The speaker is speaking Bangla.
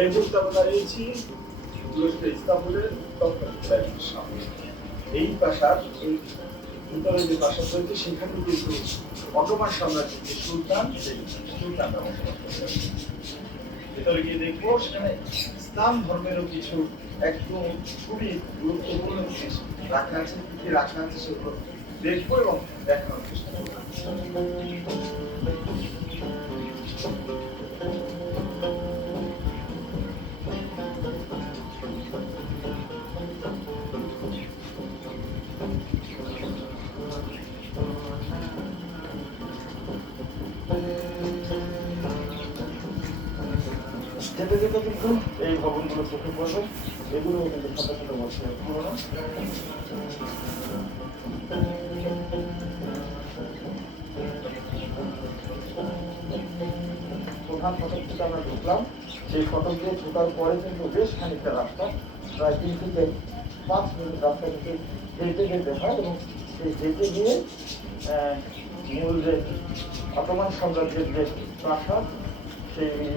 এই মুহূর্তে আমরা দাঁড়িয়েছি তুরস্ক ইস্তাম্বুলের তৎকালীন সামনে। এই প্রাসাদ, এই ভিতরে যে প্রাসাদ রয়েছে সেখানে কিন্তু অটোমান সাম্রাজ্যের যে সুলতান, সেই সুলতানরা বসবাস করতেন। ভিতরে গিয়ে দেখবো সেখানে ইসলাম ধর্মেরও কিছু একদম খুবই গুরুত্বপূর্ণ জিনিস রাখা আছে। কি কি রাখা আছে সেগুলো দেখবো এবং দেখানোর চেষ্টা করবো। যেতে যেতে কিন্তু এই ভবনগুলো চোখে পড়বে, এগুলো কিন্তু শত শত বছরের পুরোনো। প্রধান ফটক থেকে আমরা ঢুকলাম, সেই ফটক দিয়ে ঢোকার পরে কিন্তু বেশ খানিকটা রাস্তা, প্রায় 3 থেকে 5 মিনিট রাস্তা কিন্তু হেঁটে যেতে হয় এবং সেই হেঁটে গিয়ে মূল যে অটোমান সাম্রাজ্যের যে প্রাসাদ সেই